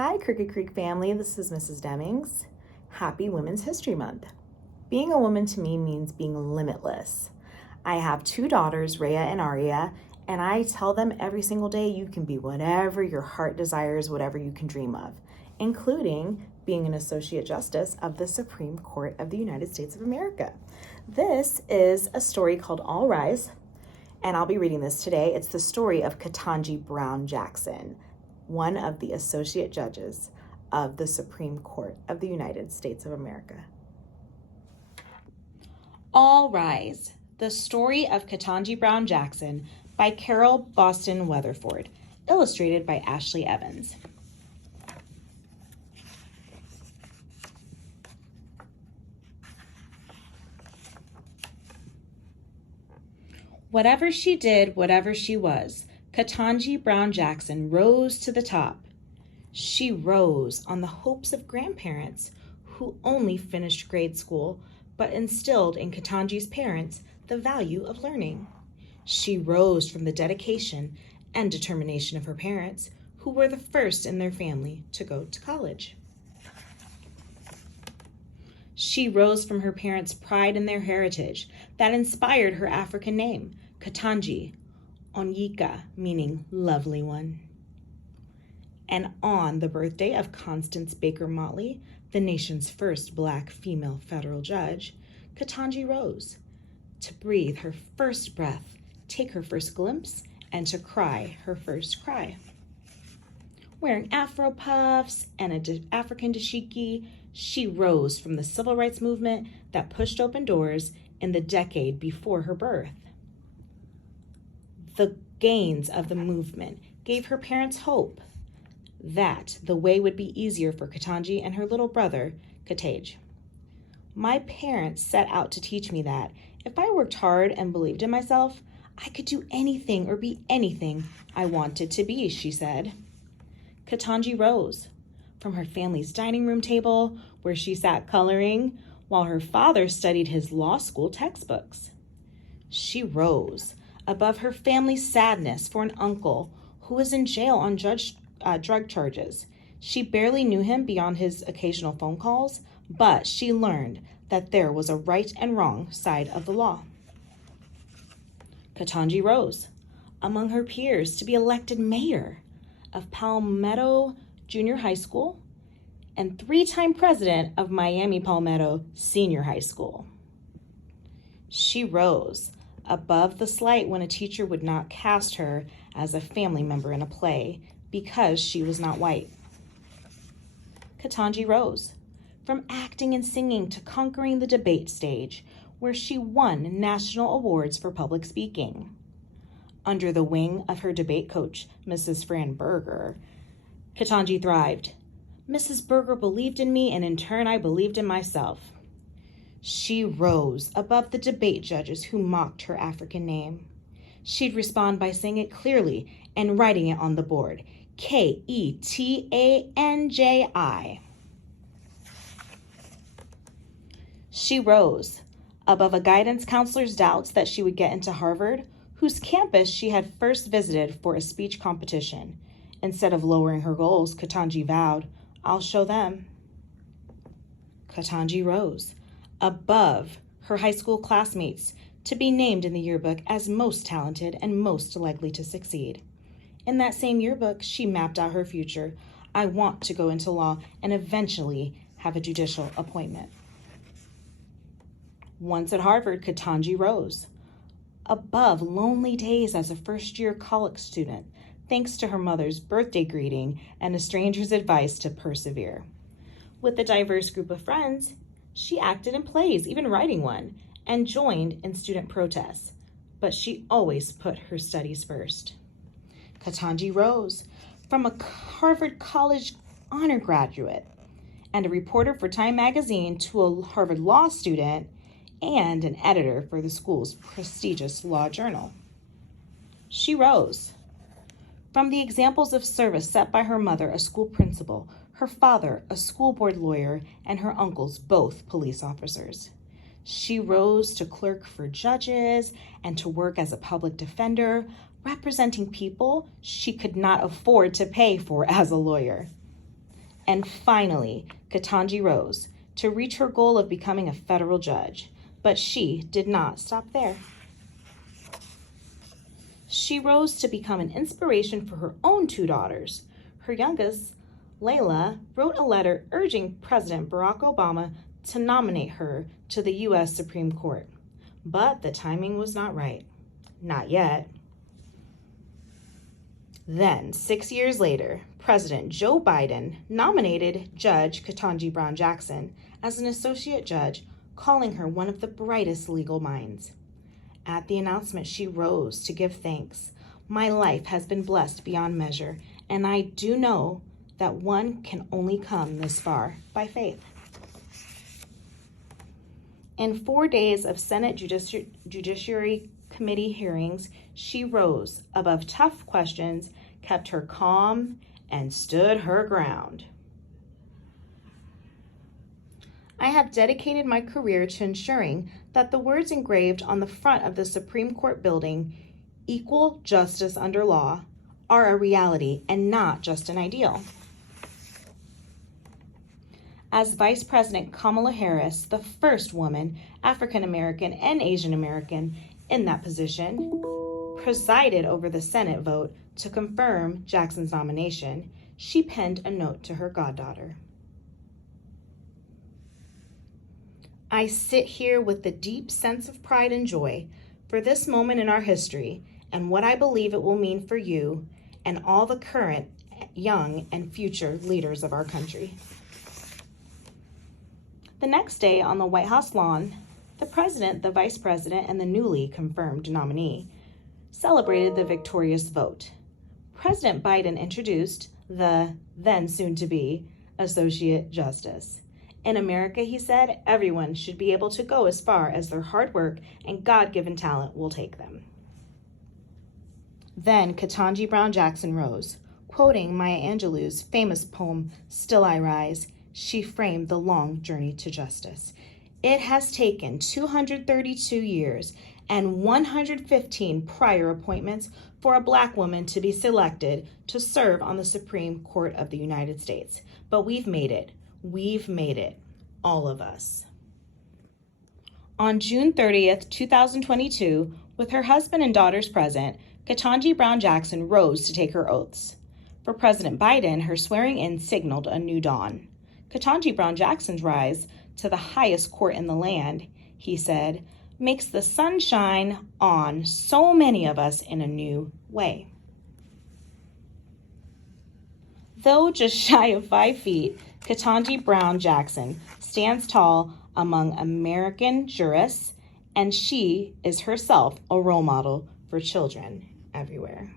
Hi, Crooked Creek family. This is Mrs. Demmings. Happy Women's History Month. Being a woman to me means being limitless. I have two daughters, Rhea and Aria, and I tell them every single day you can be whatever your heart desires, whatever you can dream of, including being an Associate Justice of the Supreme Court of the United States of America. This is a story called All Rise, and I'll be reading this today. It's the story of Ketanji Brown Jackson, one of the Associate Judges of the Supreme Court of the United States of America. All Rise, the story of Ketanji Brown Jackson by Carol Boston Weatherford, illustrated by Ashley Evans. Whatever she did, whatever she was, Ketanji Brown Jackson rose to the top. She rose on the hopes of grandparents who only finished grade school but instilled in Ketanji's parents the value of learning. She rose from the dedication and determination of her parents, who were the first in their family to go to college. She rose from her parents' pride in their heritage that inspired her African name, Ketanji, Onyika, meaning lovely one. And on the birthday of Constance Baker Motley, the nation's first Black female federal judge, Ketanji rose to breathe her first breath, take her first glimpse, and to cry her first cry. Wearing Afro puffs and an African dashiki, she rose from the civil rights movement that pushed open doors in the decade before her birth. The gains of the movement gave her parents hope that the way would be easier for Ketanji and her little brother, Ketanji. My parents set out to teach me that if I worked hard and believed in myself, I could do anything or be anything I wanted to be, she said. Ketanji rose from her family's dining room table where she sat coloring while her father studied his law school textbooks. She rose above her family's sadness for an uncle who was in jail on drug charges. She barely knew him beyond his occasional phone calls, but she learned that there was a right and wrong side of the law. Ketanji rose among her peers to be elected mayor of Palmetto Junior High School and three-time president of Miami Palmetto Senior High School. She rose above the slight when a teacher would not cast her as a family member in a play because she was not white. Ketanji rose from acting and singing to conquering the debate stage, where she won national awards for public speaking. Under the wing of her debate coach, Mrs. Fran Berger, Ketanji thrived. Mrs. Berger believed in me, and in turn, I believed in myself. She rose above the debate judges who mocked her African name. She'd respond by saying it clearly and writing it on the board, Ketanji. She rose above a guidance counselor's doubts that she would get into Harvard, whose campus she had first visited for a speech competition. Instead of lowering her goals, Ketanji vowed, "I'll show them." Ketanji rose above her high school classmates to be named in the yearbook as most talented and most likely to succeed. In that same yearbook, she mapped out her future. I want to go into law and eventually have a judicial appointment. Once at Harvard, Ketanji rose above lonely days as a first-year college student, thanks to her mother's birthday greeting and a stranger's advice to persevere. With a diverse group of friends, she acted in plays, even writing one, and joined in student protests, but she always put her studies first. Ketanji rose from a Harvard College honor graduate and a reporter for Time magazine to a Harvard law student and an editor for the school's prestigious law journal. She rose from the examples of service set by her mother, a school principal, her father, a school board lawyer, and her uncles, both police officers. She rose to clerk for judges and to work as a public defender, representing people she could not afford to pay for as a lawyer. And finally, Ketanji rose to reach her goal of becoming a federal judge. But she did not stop there. She rose to become an inspiration for her own two daughters. Her youngest, Layla, wrote a letter urging President Barack Obama to nominate her to the U.S. Supreme Court. But the timing was not right. Not yet. Then, 6 years later, President Joe Biden nominated Judge Ketanji Brown Jackson as an associate judge, calling her one of the brightest legal minds. At the announcement, she rose to give thanks. My life has been blessed beyond measure, and I do know that one can only come this far by faith. In 4 days of Senate Judiciary Committee hearings, she rose above tough questions, kept her calm, and stood her ground. I have dedicated my career to ensuring that the words engraved on the front of the Supreme Court building, "Equal justice under law," are a reality and not just an ideal. As Vice President Kamala Harris, the first woman, African American and Asian American in that position, presided over the Senate vote to confirm Jackson's nomination, she penned a note to her goddaughter. I sit here with a deep sense of pride and joy for this moment in our history and what I believe it will mean for you and all the current, young, and future leaders of our country. The next day on the White House lawn, the president, the vice president, and the newly confirmed nominee celebrated the victorious vote. President Biden introduced the then soon-to-be Associate Justice. In America, he said, everyone should be able to go as far as their hard work and God-given talent will take them. Then Ketanji Brown Jackson rose. Quoting Maya Angelou's famous poem, "Still I Rise," she framed the long journey to justice. It has taken 232 years and 115 prior appointments for a Black woman to be selected to serve on the Supreme Court of the United States. But we've made it. We've made it. All of us. On June 30th, 2022, with her husband and daughters present, Ketanji Brown Jackson rose to take her oaths. For President Biden, her swearing-in signaled a new dawn. Ketanji Brown Jackson's rise to the highest court in the land, he said, makes the sun shine on so many of us in a new way. Though just shy of 5 feet, Ketanji Brown Jackson stands tall among American jurists, and she is herself a role model for children everywhere.